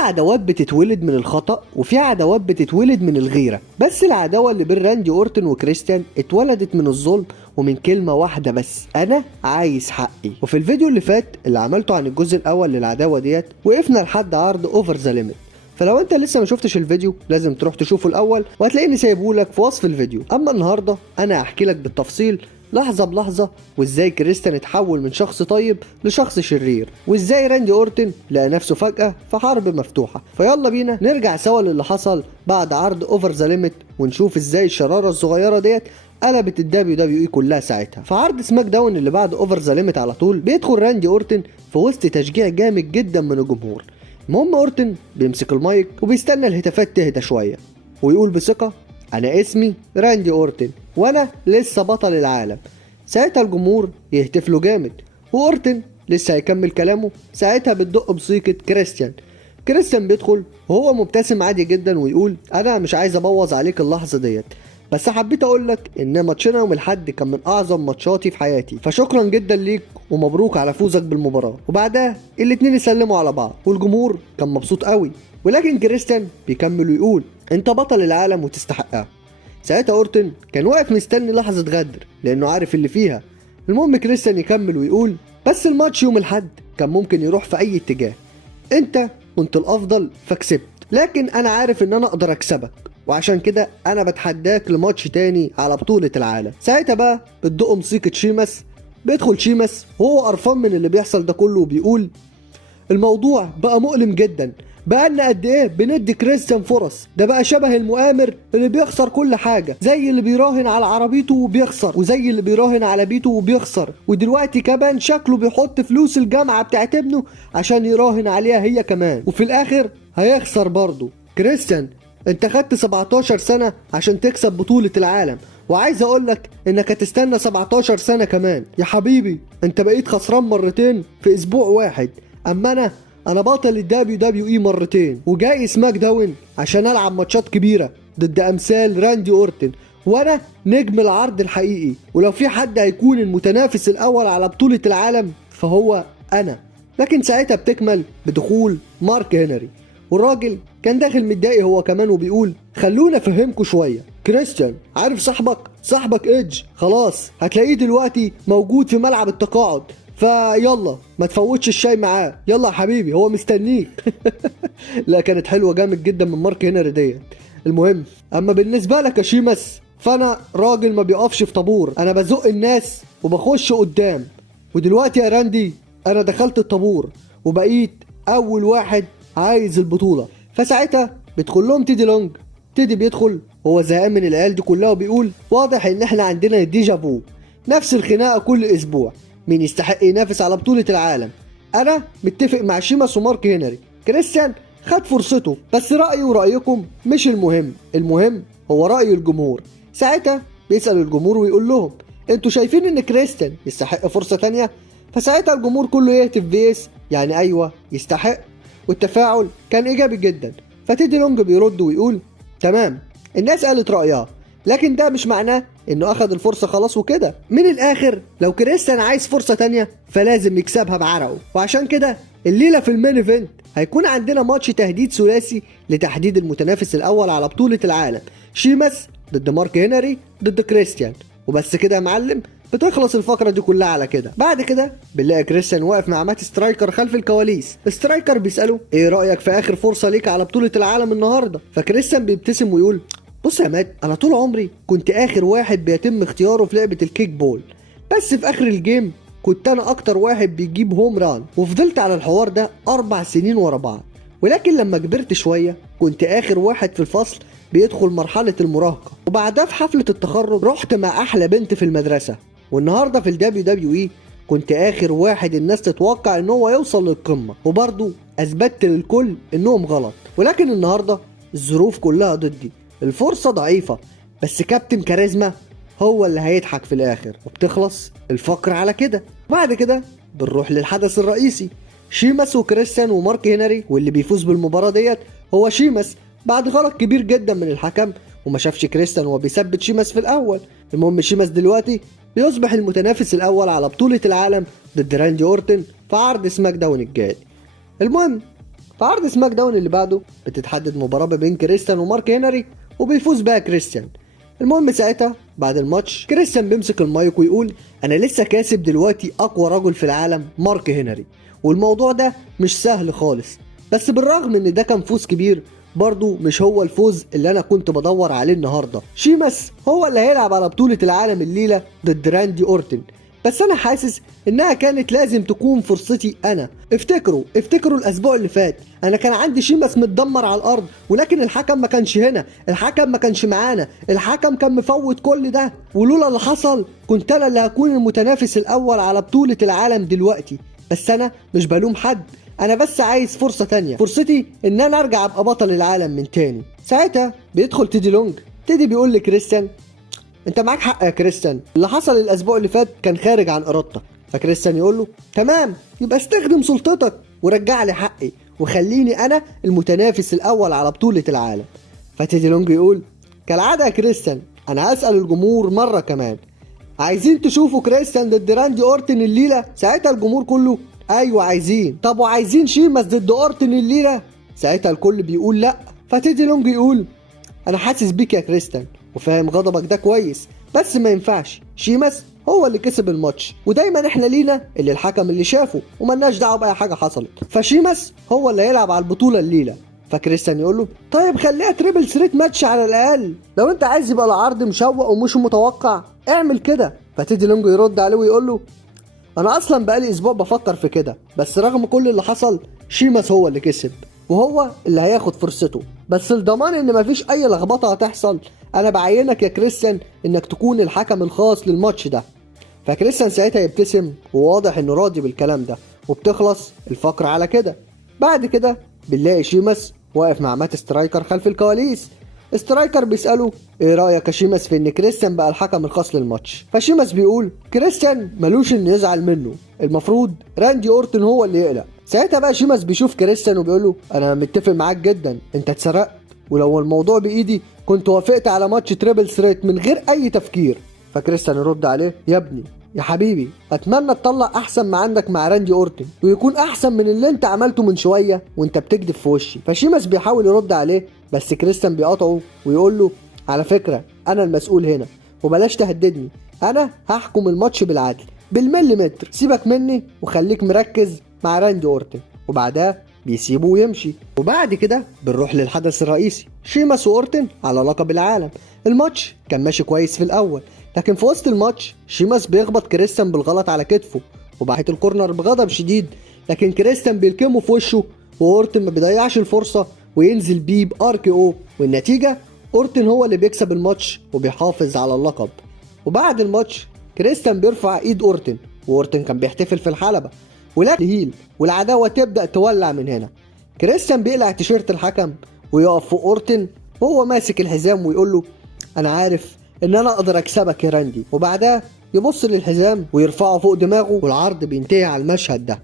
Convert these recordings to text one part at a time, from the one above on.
عداوات بتتولد من الخطأ وفي عداوات بتتولد من الغيرة، بس العداوة اللي بين راندي اورتن وكريستيان اتولدت من الظلم ومن كلمة واحدة بس: أنا عايز حقي. وفي الفيديو اللي فات اللي عملته عن الجزء الأول للعداوة ديت وقفنا لحد عرض اوفر ذا ليميت، فلو انت لسه ما شفتش الفيديو لازم تروح تشوفه الأول وهتلاقيني سايبهولك في وصف الفيديو. أما النهاردة أنا هحكي لك بالتفصيل لحظة بلحظة وازاي كريستيان اتحول من شخص طيب لشخص شرير، وازاي راندي اورتن لقى نفسه فجأة في حرب مفتوحة. فيلا بينا نرجع سوا للي حصل بعد عرض اوفر ذا ليميت ونشوف ازاي الشرارة الصغيرة ديت قلبت الدبليو دبليو اي كلها ساعتها. في عرض سماك داون اللي بعد اوفر ذا ليميت على طول بيدخل راندي اورتن في وسط تشجيع جامد جدا من الجمهور. المهم اورتن بيمسك المايك وبيستنى الهتافات تهدى شوية ويقول بثقة: أنا اسمي راندي اورتن وانا لسه بطل العالم. ساعتها الجمهور يهتف له جامد واورتن لسه هيكمل كلامه، ساعتها بتدق بصيقة كريستيان. كريستيان بيدخل وهو مبتسم عادي جدا ويقول: انا مش عايز ابوظ عليك اللحظة ديت، بس حبيت اقول لك ان ماتشنا يوم الاحد كان من اعظم ماتشاتي في حياتي، فشكرا جدا ليك ومبروك على فوزك بالمباراة. وبعدها الاتنين يسلموا على بعض والجمهور كان مبسوط قوي، ولكن كريستيان بيكمل ويقول: انت بطل العالم وتستحقها. ساعتها اورتن كان واقف مستني لحظة غدر لانه عارف اللي فيها. المهم كريستيان يكمل ويقول: بس الماتش يوم الاحد كان ممكن يروح في اي اتجاه، انت كنت الافضل فكسبت، لكن انا عارف ان انا اقدر اكسبك وعشان كده انا بتحداك لماتش تاني على بطولة العالم. ساعتها بقى بتدق موسيقى شيماس. بيدخل شيماس وهو قرفان من اللي بيحصل ده كله وبيقول: الموضوع بقى مؤلم جدا، بقالنا قد ايه بندي كريستيان فرص، ده بقى شبه المؤامر اللي بيخسر كل حاجة، زي اللي بيراهن على عربيته وبيخسر، وزي اللي بيراهن على بيته وبيخسر، ودلوقتي كمان شكله بيحط فلوس الجامعة بتاعت ابنه عشان يراهن عليها هي كمان، وفي الاخر هيخسر برضه. كريستيان انت خدت 17 سنة عشان تكسب بطولة العالم، وعايز اقولك انك هتستنى 17 سنة كمان يا حبيبي. انت بقيت خسران مرتين في اسبوع واحد، اما انا بطل الدبليو دبليو اي مرتين وجاي سماك داون عشان العب ماتشات كبيرة ضد امثال راندي اورتن، وانا نجم العرض الحقيقي، ولو في حد هيكون المتنافس الاول على بطولة العالم فهو انا. لكن ساعتها بتكمل بدخول مارك هنري، والراجل كان داخل متضايق هو كمان وبيقول: خلونا افهمكوا شويه، كريستيان عارف صاحبك ايدج خلاص هتلاقيه دلوقتي موجود في ملعب التقاعد، فيلا ما تفوتش الشاي معاه، يلا يا حبيبي هو مستنيك. لا كانت حلوه جامد جدا من مارك هنري ديت. المهم اما بالنسبه لك يا شيماس فانا راجل ما بيقفش في طابور، انا بزق الناس وبخش قدام، ودلوقتي يا راندي انا دخلت الطابور وبقيت اول واحد عايز البطوله. فساعتها بيدخل لهم تيدي لونج. تيدي بيدخل وهو زهقان من العيال دي كلها وبيقول: واضح ان احنا عندنا ديجافو، نفس الخناقه كل اسبوع، مين يستحق ينافس على بطوله العالم. انا متفق مع شيماس ومارك هنري، كريستيان خد فرصته، بس رايي ورايكم مش المهم، المهم هو راي الجمهور. ساعتها بيسال الجمهور ويقول لهم: انتوا شايفين ان كريستيان يستحق فرصه تانية؟ فساعتها الجمهور كله يهتف بيس يعني ايوه يستحق، والتفاعل كان ايجابي جدا. فتيدي لونج بيرد ويقول: تمام الناس قالت رايها، لكن ده مش معناه انه اخد الفرصه خلاص وكده. من الاخر لو كريستيان عايز فرصه تانية فلازم يكسبها بعرقه، وعشان كده الليله في المين ايفنت هيكون عندنا ماتش تهديد ثلاثي لتحديد المتنافس الاول على بطوله العالم: شيماس ضد مارك هنري ضد كريستيان. وبس كده يا معلم بتخلص الفقرة دي كلها على كده. بعد كده بنلاقي كريستيان واقف مع مات سترايكر خلف الكواليس. سترايكر بيسأله: ايه رأيك في اخر فرصة ليك على بطولة العالم النهاردة؟ فكريستيان بيبتسم ويقول: بص يا مات، انا طول عمري كنت اخر واحد بيتم اختياره في لعبة الكيك بول، بس في اخر الجيم كنت انا اكتر واحد بيجيب هوم ران، وفضلت على الحوار ده 4 سنين ورا بعض، ولكن لما كبرت شوية كنت اخر واحد في الفصل بيدخل مرحلة المراهقة، وبعدها في حفلة التخرج رحت مع احلى بنت في المدرسة، والنهارده في الدبليو دبليو اي كنت اخر واحد الناس تتوقع ان هو يوصل للقمه، وبرضه اثبتت للكل انهم غلط. ولكن النهارده الظروف كلها ضدي، الفرصه ضعيفه، بس كابتن كاريزما هو اللي هيضحك في الاخر. وبتخلص الفقره على كده. بعد كده بنروح للحدث الرئيسي: شيماس وكريستيان ومارك هنري، واللي بيفوز بالمباراه ديت هو شيماس بعد غلط كبير جدا من الحكم وما شافش كريستيان وهو بيثبت شيماس في الاول. المهم شيماس دلوقتي بيصبح المتنافس الاول على بطولة العالم ضد راندي اورتن في عرض سماك داون الجاي. المهم في عرض سماك داون اللي بعده بتتحدد مباراة بين كريستيان ومارك هنري وبيفوز بها كريستيان. المهم ساعتها بعد الماتش كريستيان بيمسك المايك ويقول انا لسه كاسب دلوقتي اقوى رجل في العالم مارك هنري، والموضوع ده مش سهل خالص، بس بالرغم ان ده كان فوز كبير برضو مش هو الفوز اللي انا كنت بدور عليه النهارده. شيماس هو اللي هيلعب على بطولة العالم الليلة ضد راندي اورتن، بس انا حاسس انها كانت لازم تكون فرصتي انا. افتكروا الاسبوع اللي فات انا كان عندي شيماس متدمر على الارض، ولكن الحكم ما كانش هنا، الحكم ما كانش معانا، الحكم كان مفوت كل ده، ولولا اللي حصل كنت انا اللي هكون المتنافس الاول على بطولة العالم دلوقتي. بس انا مش بلوم حد، انا بس عايز فرصة تانية، فرصتي ان انا ارجع ابقى بطل العالم من تاني. ساعتها بيدخل تيدي لونج. تيدي بيقول لكريستيان انت معاك حق يا كريستيان، اللي حصل الاسبوع اللي فات كان خارج عن ارادتك. فكريستيان يقول له تمام، يبقى استخدم سلطتك ورجع لي حقي وخليني انا المتنافس الاول على بطولة العالم. فتيدي لونج يقول كالعادة يا كريستيان انا هسأل الجمهور مرة كمان، عايزين تشوفوا كريستيان ضد راندي اورتن الليلة؟ ساعتها الجمهور كله ايوه عايزين. طب وعايزين شيماس ضد اورتن الليلة؟ ساعتها الكل بيقول لا. فتيدي لونج يقول انا حاسس بيك يا كريستيان وفاهم غضبك ده كويس، بس ما ينفعش، شيماس هو اللي كسب الماتش ودايما احنا لينا اللي الحكم اللي شافه وملناش دعوه باي حاجه حصلت، فشيماس هو اللي هيلعب على البطوله الليله. فكريستيان يقول له طيب خليها تريبل ثريت ماتش على الاقل، لو انت عايز يبقى العرض مشوق ومش متوقع اعمل كده. فتيدي لونج يرد عليه ويقول له انا اصلا بقالي اسبوع بفكر في كده، بس رغم كل اللي حصل شيماس هو اللي كسب وهو اللي هياخد فرصته، بس الضمان ان مفيش اي لخبطه هتحصل انا بعينك يا كريستيان انك تكون الحكم الخاص للماتش ده. فكريستيان ساعتها يبتسم وواضح انه راضي بالكلام ده، وبتخلص الفقرة على كده. بعد كده بنلاقي شيماس واقف مع مات سترايكر خلف الكواليس. سترايكر بيسأله ايه رأيك يا شيماس في ان كريستيان بقى الحكم الخاص للماتش؟ فشيماس بيقول كريستيان ملوش ان يزعل منه، المفروض راندي اورتن هو اللي يقلق. ساعتها بقى شيماس بيشوف كريستيان وبيقول له انا متفق معاك جدا، انت اتسرقت، ولو الموضوع بايدي كنت وافقت على ماتش تريبل ثريت من غير اي تفكير. فكريستيان يرد عليه يا ابني يا حبيبي اتمنى تطلع احسن ما عندك مع راندي اورتن ويكون احسن من اللي انت عملته من شويه وانت بتكذب في وشي. فشيماس بيحاول يرد عليه بس كريستيان بيقاطعه ويقول له على فكره انا المسؤول هنا وبلاش تهددني، انا هحكم الماتش بالعدل بالمليمتر، سيبك مني وخليك مركز مع راندي اورتن. وبعدها بيسيبه ويمشي. وبعد كده بنروح للحدث الرئيسي، شيماس واورتن على لقب العالم. الماتش كان ماشي كويس في الاول، لكن في وسط الماتش شيماس بيخبط كريستيان بالغلط على كتفه وبعت الكورنر بغضب شديد، لكن كريستيان بيلكمه في وشه واورتن ما بيضيعش الفرصه وينزل بيه بار كي او، والنتيجه اورتن هو اللي بيكسب الماتش وبيحافظ على اللقب. وبعد الماتش كريستيان بيرفع ايد اورتن واورتن كان بيحتفل في الحلبه، ولكن هيل والعداوه تبدا تولع من هنا. كريستيان بيقلع تيشيرت الحكم ويقف فوق اورتن وهو ماسك الحزام ويقول له انا عارف ان انا اقدر اكسبك يا راندي، وبعدها يبص للحزام ويرفعه فوق دماغه والعرض بينتهي على المشهد ده.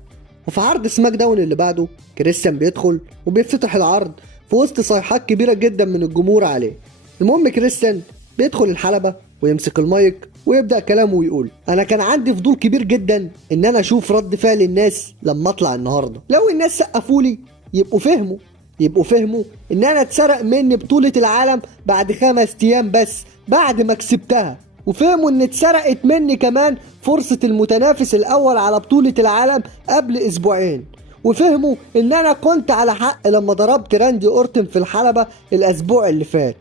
وفي عرض سماك داون اللي بعده كريستيان بيدخل وبيفتتح العرض في وسط صيحات كبيره جدا من الجمهور عليه. المهم كريستيان بيدخل الحلبه ويمسك المايك ويبدا كلامه ويقول انا كان عندي فضول كبير جدا ان انا اشوف رد فعل الناس لما اطلع النهارده، لو الناس سقفوا لي يبقوا فهموا ان انا اتسرق مني بطولة العالم بعد 5 ايام بس بعد ما كسبتها، وفهموا ان اتسرقت مني كمان فرصة المتنافس الاول على بطولة العالم قبل اسبوعين، وفهموا ان انا كنت على حق لما ضربت راندي اورتن في الحلبة الاسبوع اللي فات.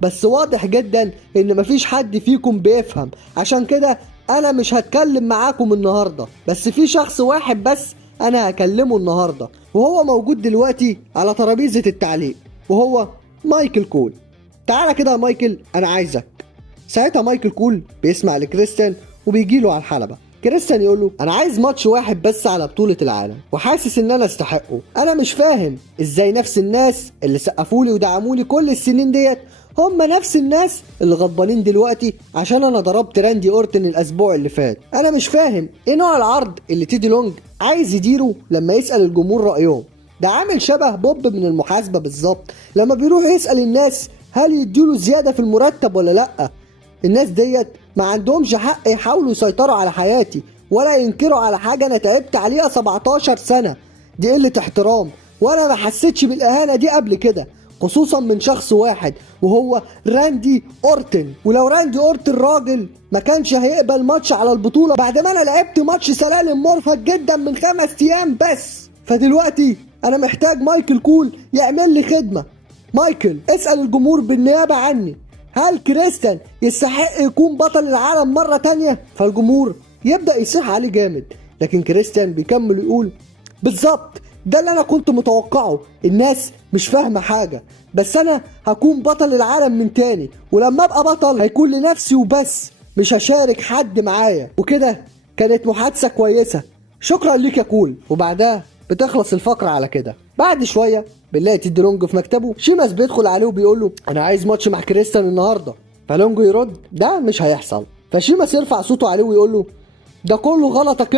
بس واضح جدا ان مفيش حد فيكم بيفهم، عشان كده انا مش هتكلم معاكم النهاردة، بس في شخص واحد بس انا هكلمه النهارده وهو موجود دلوقتي على ترابيزه التعليق، وهو مايكل كول. تعالى كده يا مايكل انا عايزك. ساعتها مايكل كول بيسمع لكريستيان وبيجيله على الحلبه. كريستيان يقول له انا عايز ماتش واحد بس على بطوله العالم وحاسس ان انا استحقه، انا مش فاهم ازاي نفس الناس اللي سقفولي ودعمولي كل السنين ديت هم نفس الناس اللي غضبانين دلوقتي عشان انا ضربت راندي اورتن الاسبوع اللي فات. انا مش فاهم ايه نوع العرض اللي تيدي لونج عايز يديره لما يسأل الجمهور رأيهم، ده عامل شبه بوب من المحاسبة بالظبط لما بيروح يسأل الناس هل يديله زيادة في المرتب ولا لأ. الناس ديت ما عندهمش حق يحاولوا يسيطروا على حياتي ولا ينكروا على حاجة انا تعبت عليها 17 سنة، دي قلة احترام. وانا ما حسيتش بالاهانه دي قبل كده، خصوصا من شخص واحد وهو راندي اورتن. ولو راندي اورتن راجل ما كانش هيقبل ماتش على البطوله بعد ما انا لعبت ماتش سلالم مرهق جدا من 5 ايام بس. فدلوقتي انا محتاج مايكل كول يعمل لي خدمه. مايكل اسال الجمهور بالنيابه عني، هل كريستيان يستحق يكون بطل العالم مرة تانية؟ فالجمهور يبدأ يصيح عليه جامد، لكن كريستيان بيكمل يقول بالظبط ده اللي انا كنت متوقعه، الناس مش فاهمة حاجة، بس انا هكون بطل العالم من تاني، ولما ابقى بطل هيكون لنفسي وبس، مش هشارك حد معايا. وكده كانت محادثة كويسة، شكرا ليك يا كول. وبعدها بتخلص الفقرة على كده. بعد شوية بنلاقي تيدي لونج في مكتبه، شيماس بيدخل عليه وبيقول له انا عايز ماتش مع كريستيان النهارده. فلونج يرد ده مش هيحصل. فشيماس يرفع صوته عليه ويقول له ده كله غلطك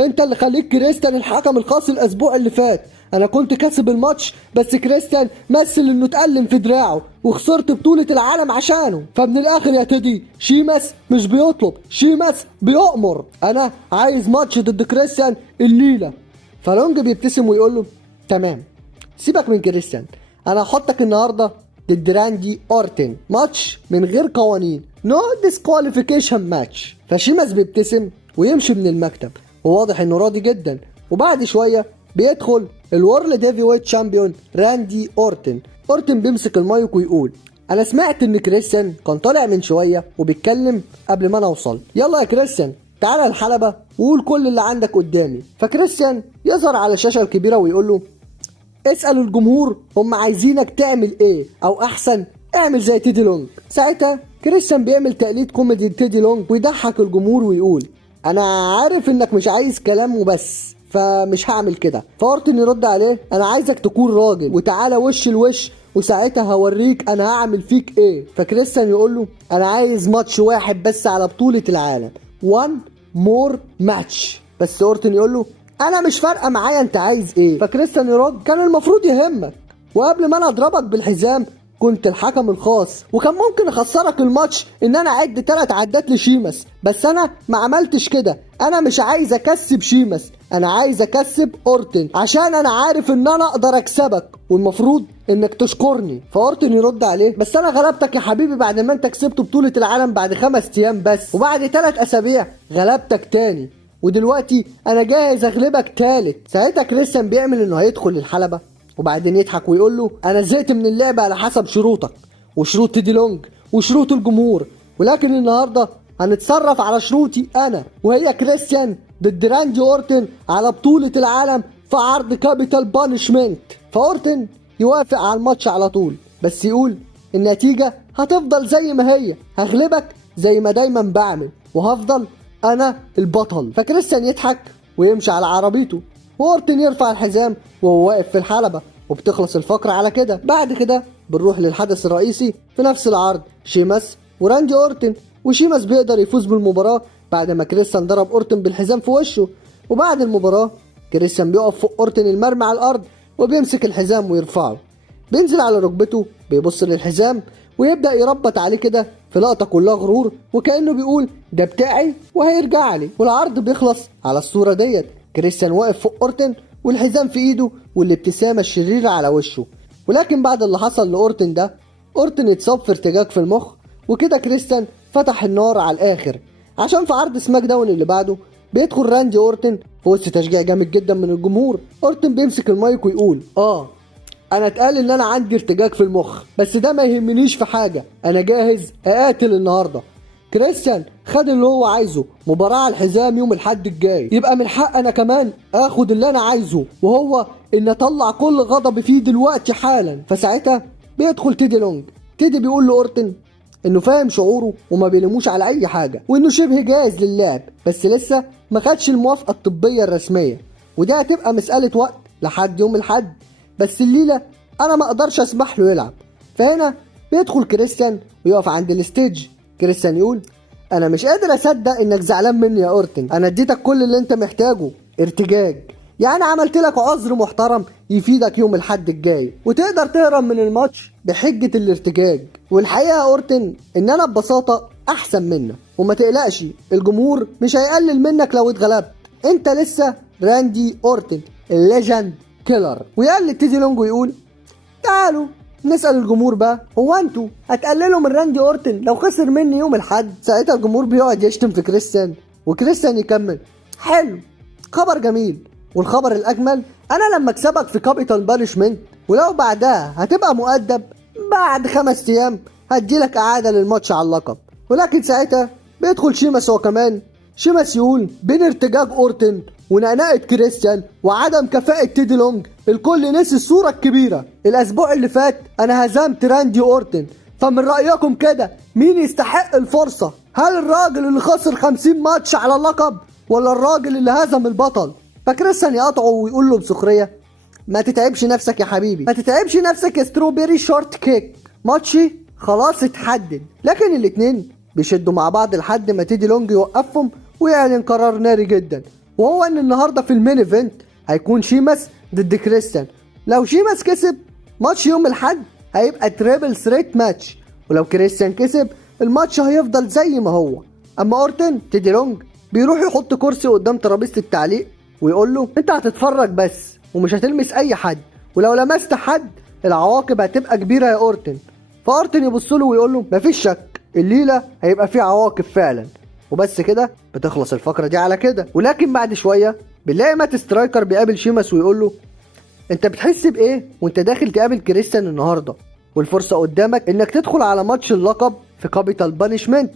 انت اللي خليك كريستيان الحكم الخاص الاسبوع اللي فات. انا كنت كاسب الماتش بس كريستيان مثل انه اتألم في دراعه وخسرت بطولة العالم عشانه. فمن الاخر يا تيدي شيماس مش بيطلب، شيماس بيؤمر. انا عايز ماتش ضد كريستيان الليلة. فلونج بيبتسم ويقول له تمام سيبك من كريستيان، انا هحطك النهارده ضد راندي اورتن، ماتش من غير قوانين، نو ديسكواليفيكيشن ماتش. فشيماس بيبتسم ويمشي من المكتب وواضح انه راضي جدا. وبعد شويه بيدخل الورلد هيفي ويت شامبيون راندي اورتن. اورتن بيمسك المايك ويقول انا سمعت ان كريستيان كان طالع من شويه وبيتكلم قبل ما انا اوصل، يلا يا كريستيان تعالى الحلبه وقول كل اللي عندك قدامي. فكريستيان يظهر على الشاشه الكبيره ويقول له اسأل الجمهور هم عايزينك تعمل ايه، او احسن اعمل زي تيدي لونج. ساعتها كريستيان بيعمل تقليد كوميدي لتيدي لونج ويضحك الجمهور ويقول انا عارف انك مش عايز كلام وبس فمش هعمل كده. فاورتن يرد عليه انا عايزك تكون راجل وتعالى وش لوش وساعتها هوريك انا هعمل فيك ايه. فكريستيان يقول له انا عايز ماتش واحد بس على بطولة العالم، وان مور ماتش. بس اورتن يقول له انا مش فارقه معايا انت عايز ايه. فكريستيان يرد كان المفروض يهمك، وقبل ما انا اضربك بالحزام كنت الحكم الخاص، وكان ممكن اخسرك الماتش ان انا اعد 3 عدات لشيماس، بس انا ما عملتش كده. انا مش عايز اكسب شيماس، انا عايز اكسب اورتن عشان انا عارف ان انا اقدر اكسبك والمفروض انك تشكرني. فاورتن يرد عليه بس انا غلبتك يا حبيبي بعد ما انت كسبت بطولة العالم بعد 5 ايام بس، وبعد 3 اسابيع غلبتك تاني، ودلوقتي انا جاهز اغلبك تالت. ساعتها كريستيان بيعمل انه هيدخل الحلبة وبعدين يضحك ويقول له انا زهقت من اللعبة على حسب شروطك وشروط تيدي لونج وشروط الجمهور، ولكن النهاردة هنتصرف على شروطي انا، وهي كريستيان ضد راندي اورتن على بطولة العالم في عرض كابيتال بانشمنت. فاورتن يوافق على الماتش على طول بس يقول النتيجة هتفضل زي ما هي، هغلبك زي ما دايما بعمل وهفضل انا البطل. فكريستيان يضحك ويمشي على عربيته واورتن يرفع الحزام وهو واقف في الحلبة وبتخلص الفقرة على كده. بعد كده بنروح للحدث الرئيسي في نفس العرض، شيماس وراندي اورتن، وشيماس بيقدر يفوز بالمباراة بعد ما كريستيان ضرب اورتن بالحزام في وشه. وبعد المباراة كريستيان بيقف فوق اورتن المرمي على الارض وبيمسك الحزام ويرفعه، بينزل على ركبته بيبص للحزام ويبدأ يربط عليه كده في لقطة كلها غرور وكأنه بيقول ده بتاعي وهيرجع لي. والعرض بيخلص على الصورة ديت، كريستيان واقف فوق اورتن والحزام في ايده والابتسامة الشريرة على وشه. ولكن بعد اللي حصل لاورتن ده، اورتن اتصاب في ارتجاج في المخ، وكده كريستيان فتح النار على الاخر عشان في عرض سماك داون اللي بعده بيدخل راندي اورتن في وسط تشجيع جامد جدا من الجمهور. اورتن بيمسك المايك ويقول انا اتقال ان انا عندي ارتجاج في المخ بس ده ما يهمنيش في حاجة، انا جاهز اقاتل النهاردة. كريستيان خد اللي هو عايزه، مباراة على الحزام يوم الحد الجاي، يبقى من حق انا كمان اخد اللي انا عايزه وهو ان اطلع كل غضبي فيه دلوقتي حالا. فساعتها بيدخل تيدي لونج. تيدي بيقول لاورتن انه فاهم شعوره وما بيلموش على اي حاجة وانه شبه جاهز للعب بس لسه ما خدش الموافقة الطبية الرسمية، وده هتبقى مسألة وقت لحد يوم الحد، بس الليلة انا ما اقدرش اسمح له يلعب. فهنا بيدخل كريستيان ويقف عند الستيج. كريستيان يقول انا مش قادر اصدق انك زعلان مني يا اورتن، انا اديتك كل اللي انت محتاجه، ارتجاج، يعني عملت لك عذر محترم يفيدك يوم الحد الجاي وتقدر تهرب من الماتش بحجة الارتجاج. والحقيقة يا اورتن ان انا ببساطة احسن منك، وما تقلقش الجمهور مش هيقلل منك لو اتغلبت، انت لسه راندي اورتن الليجند كيلر. ويقلد تيدي لونج ويقول تعالوا نسأل الجمهور بقى، هو انتوا هتقللوا من راندي اورتن لو خسر مني يوم الحد؟ ساعتها الجمهور بيقعد يشتم في كريستيان، وكريستيان يكمل حلو، خبر جميل، والخبر الاجمل انا لما اكسبك في كابيتال بانشمنت، ولو بعدها هتبقى مؤدب بعد 5 ايام هديلك اعاده للماتش على اللقب. ولكن ساعتها بيدخل شيماس هو كمان. شيماس يقول بين ارتجاج اورتن ونقنقة كريستيان وعدم كفاءة تيدي لونج الكل نسي الصورة الكبيرة. الاسبوع اللي فات انا هزمت راندي اورتن، فمن رأيكم كده مين يستحق الفرصة؟ هل الراجل اللي خسر 50 ماتش على اللقب، ولا الراجل اللي هزم البطل؟ فكريستيان يقطعه ويقول له بسخرية ما تتعبش نفسك يا حبيبي، ما تتعبش نفسك يا ستروبيري شورت كيك، ماتشي خلاص اتحدد. لكن الاتنين بيشدوا مع بعض لحد ما تيدي لونج يوقفهم ويعلن قرار ناري جدا، وهو ان النهارده في المين ايفنت هيكون شيماس ضد كريستيان. لو شيماس كسب ماتش يوم الاحد هيبقى تريبل ثريت ماتش، ولو كريستيان كسب الماتش هيفضل زي ما هو. اما اورتن تيدي لونج بيروح يحط كرسي قدام ترابيزه التعليق ويقول له انت هتتفرج بس ومش هتلمس اي حد، ولو لمست حد العواقب هتبقى كبيره يا اورتن. فاورتن يبص له ويقول له مفيش شك الليله هيبقى فيه عواقب فعلا. وبس كده بتخلص الفقره دي على كده. ولكن بعد شويه بنلاقي مات سترايكر بيقابل شيماس ويقول له انت بتحس بايه وانت داخل تقابل كريستيان النهارده، والفرصه قدامك انك تدخل على ماتش اللقب في كابيتال بانشمنت؟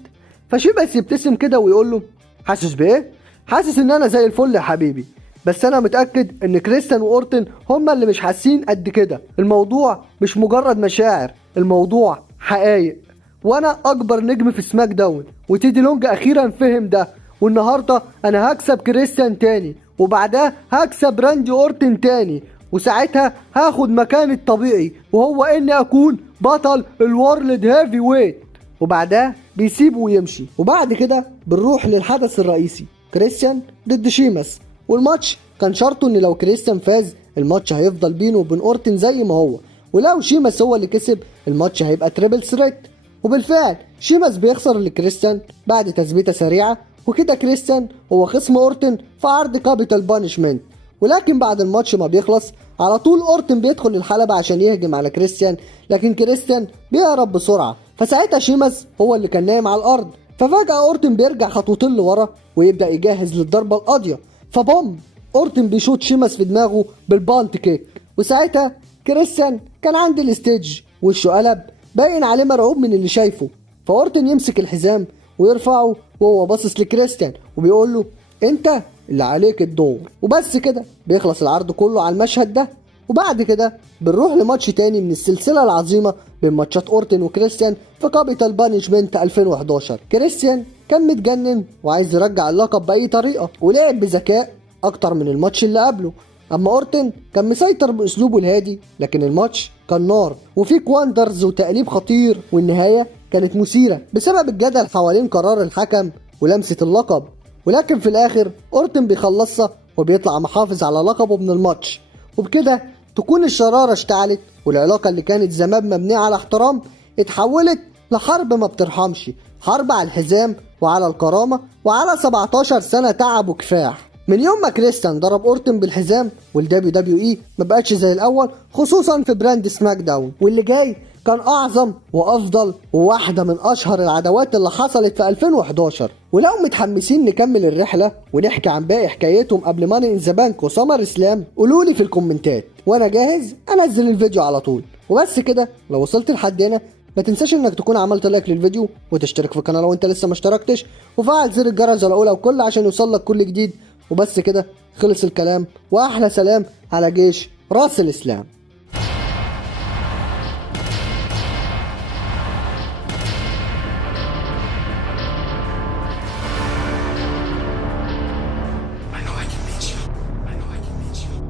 فشيماس يبتسم كده ويقول له حاسس بايه؟ حاسس ان انا زي الفل يا حبيبي، بس انا متاكد ان كريستيان واورتن هما اللي مش حاسين قد كده. الموضوع مش مجرد مشاعر، الموضوع حقايق، وانا اكبر نجم في سماك داون، وتيدي لونج اخيرا فهم ده، والنهارده انا هكسب كريستيان تاني، وبعدها هكسب راندي اورتن تاني، وساعتها هاخد مكاني الطبيعي وهو اني اكون بطل الورلد هيفي ويت. وبعدها بيسيبه ويمشي. وبعد كده بنروح للحدث الرئيسي، كريستيان ضد شيماس. والماتش كان شرطه ان لو كريستيان فاز الماتش هيفضل بينه وبين اورتن زي ما هو، ولو شيماس هو اللي كسب الماتش هيبقى تريبل ثريت. وبالفعل شيماس بيخسر لكريستيان بعد تثبيته سريعه، وكده كريستيان هو خصم اورتن في عرض كابيتال بانشمنت. ولكن بعد الماتش ما بيخلص على طول اورتن بيدخل الحلبة عشان يهجم على كريستيان، لكن كريستيان بيهرب بسرعة. فساعتها شيماس هو اللي كان نايم على الارض، ففجأة اورتن بيرجع خطوتين لورا ويبدأ يجهز للضربة القاضية، فبوم اورتن بيشوط شيماس في دماغه بالبانت كيك. وساعتها كريستيان كان عند الستيج وشه قلب باين عليه مرعوب من اللي شايفه، فاورتن يمسك الحزام ويرفعه وهو باصص لكريستيان وبيقول له انت اللي عليك الدور. وبس كده بيخلص العرض كله على المشهد ده. وبعد كده بنروح لماتش تاني من السلسلة العظيمة بين ماتشات اورتن وكريستيان في كابيتال بانشمنت 2011. كريستيان كان متجنن وعايز يرجع اللقب بأي طريقة، ولعب بذكاء أكتر من الماتش اللي قبله. أما اورتن كان مسيطر بأسلوبه الهادي، لكن الماتش كان نار وفيه كواندرز وتقليب خطير، والنهاية كانت مثيرة بسبب الجدل حوالين قرار الحكم ولمسة اللقب. ولكن في الآخر اورتن بيخلصها وبيطلع محافظ على لقبه من الماتش. وبكده تكون الشرارة اشتعلت، والعلاقة اللي كانت زمان مبنية على احترام اتحولت لحرب ما بترحمش، حرب على الحزام وعلى الكرامة وعلى 17 سنة تعب وكفاح. من يوم ما كريستيان ضرب اورتن بالحزام والدبليو دبليو اي ما بقتش زي الاول، خصوصا في براند سماك داون، واللي جاي كان اعظم وافضل وواحدة من اشهر العداوات اللي حصلت في 2011. ولو متحمسين نكمل الرحلة ونحكي عن باقي حكايتهم قبل ماني ان ذا بانك وسمر اسلام قولولي في الكومنتات وانا جاهز انزل الفيديو على طول. وبس كده لو وصلت لحد هنا ما تنساش انك تكون عملت لايك للفيديو وتشترك في القناة لو انت لسه ما اشتركتش، وفعل زر الجرس الاولى وكل عشان يوصلك كل جديد. وبس كده خلص الكلام، واحلى سلام على جيش راس الاسلام.